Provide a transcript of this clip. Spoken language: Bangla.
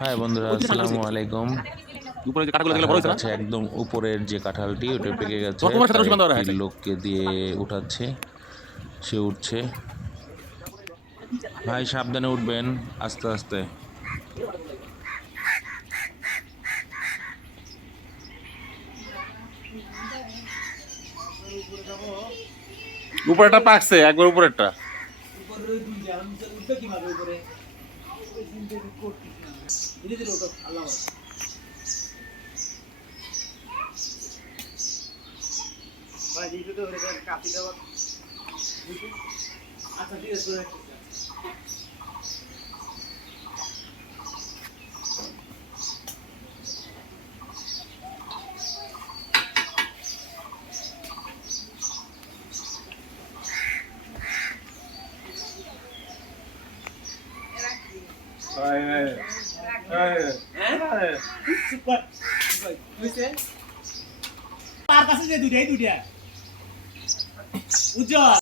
হাই বন্ধুরা, আসসালামু আলাইকুম। উপরে যে কাঠাগুলো দেখলে বড় হয়েছে না, কাছে একদম উপরের যে কাঁঠালটি ওটা পেকে গেছে, বর্তমানে সাথে তাই রশি বাঁধা একটি আছে। লোককে দিয়ে উঠাচ্ছে। সে উঠছে। ভাই সাবধানে উঠবেন, আস্তে আস্তে। উপরেরটা পাকছে, একবার উপরেরটা। তার কাছে যে দুইটাই উজ্জ্বল